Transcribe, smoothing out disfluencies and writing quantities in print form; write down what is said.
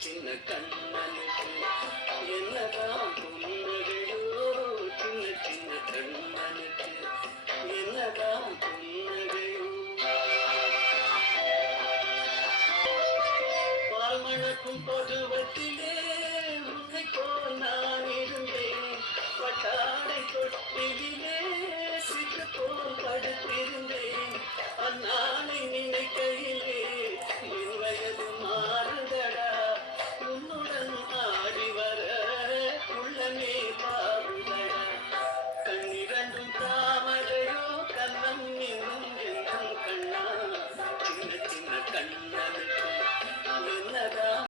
சின்ன கண்ணனுக்கு என்னதான் புன்னகையோ சின்ன சின்ன கண்ணனுக்கு என்னதான் புன்னகையோ பால் மணக்கும் பருவத்தில்